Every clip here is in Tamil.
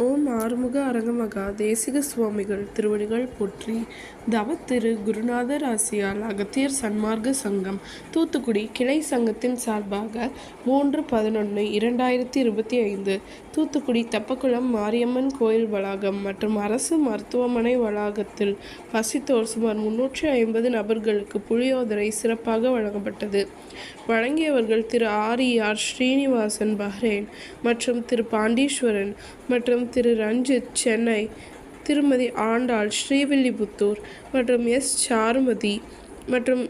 ஓம் ஆறுமுக அரங்கமகா தேசிக சுவாமிகள் திருவடிகள் போற்றி. தவத்திரு குருநாதர் ஆசியால் அகத்தியர் சன்மார்க்க சங்கம் தூத்துக்குடி கிளை சங்கத்தின் சார்பாக 3/11/2025 தூத்துக்குடி தெப்பக்குளம் மாரியம்மன் கோயில் வளாகம் மற்றும் அரசு மருத்துவமனை வளாகத்தில் வசித்தோர் சுமார் 350 நபர்களுக்கு புளியோதரை சிறப்பாக வழங்கப்பட்டது. வழங்கியவர்கள் திரு ஆர் ஸ்ரீனிவாசன் பஹ்ரைன் மற்றும் திரு பாண்டீஸ்வரன் மற்றும் திரு ரஞ்சித் சென்னை, திருமதி ஆண்டாள் ஸ்ரீவில்லிபுத்தூர் மற்றும் எஸ் சாருமதி மற்றும்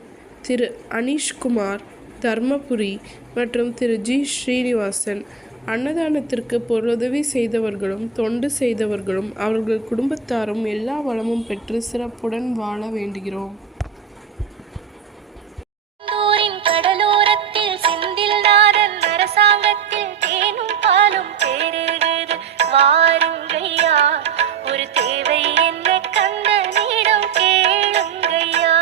திரு அனீஷ்குமார் தர்மபுரி மற்றும் திரு ஜி ஸ்ரீனிவாசன். அன்னதானத்திற்கு பொருளுதவி செய்தவர்களும் தொண்டு செய்தவர்களும் அவர்கள் குடும்பத்தாரும் எல்லா வளமும் பெற்று சிறப்புடன் வாழ வேண்டுகிறோம். வாருங்கய்யா, ஒரு தேவை என்ன கந்தனிடம் கேளுங்கய்யா.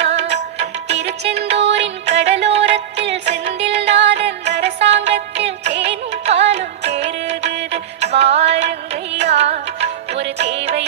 திருச்செந்தூரின் கடலோரத்தில் செந்தில் நாதன் அரசாங்கத்தில் தேனும் பாலும் தேருது. வாருங்கய்யா, ஒரு தேவை